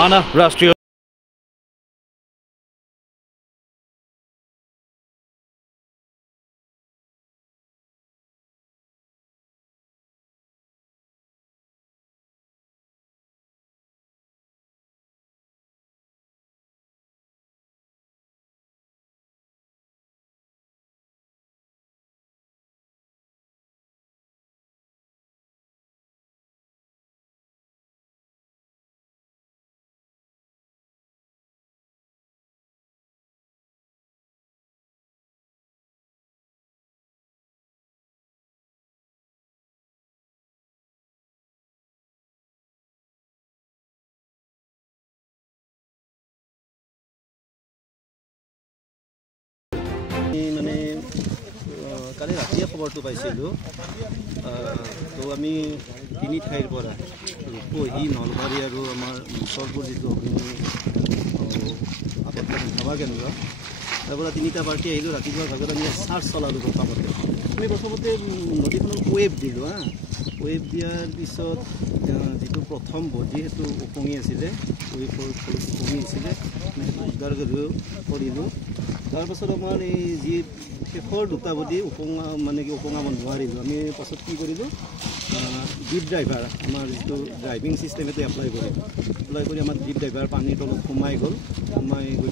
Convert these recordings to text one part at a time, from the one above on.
মানাহ ৰাষ্ট্ৰীয় মানে কালি ৰাতিয়ে খবৰটো পাইছিলোঁ তো আমি তিনি ঠাইৰ পৰা কহি নলবাৰী আৰু আমাৰ মুছলপুৰ যিটো আপতকালীন সেৱা কেন্দ্ৰ তাৰ পৰা তিনিটা পাৰ্টি আহিলোঁ ৰাতিপুৱাৰ ভাগত আমি চাৰ্চ চলালোঁ প্ৰথমতে আমি প্ৰথমতে নদীখনত ৱেব দিলোঁ ৱেব দিয়াৰ পিছত যিটো প্ৰথম বডি সেইটো উপঙি আছিলে ৱেবৰ উপঙি আছিলে উদ্ধাৰ কৰিলোঁ তাৰপাছত আমাৰ এই যি শেষৰ দুটা বডি উপঙাব নোৱাৰিলোঁ আমি পাছত কি কৰিলোঁ জীপ ড্ৰাইভাৰ আমাৰ যিটো ড্ৰাইভিং ছিষ্টেম সেইটো এপ্লাই কৰি আমাৰ জীপ ড্ৰাইভাৰ পানীৰ তলত সোমাই গৈ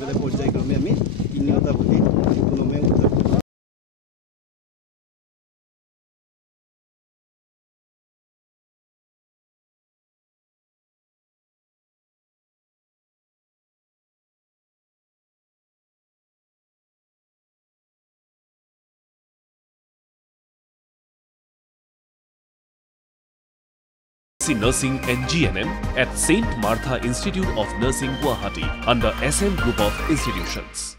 পেলাই পৰ্যায়ক্ৰমে আমি তিনিওটা বডি কোনোমে উদ্ধাৰ কৰিলোঁ। Nursing and GNM at St. Martha Institute of Nursing, Guwahati under SM Group of Institutions.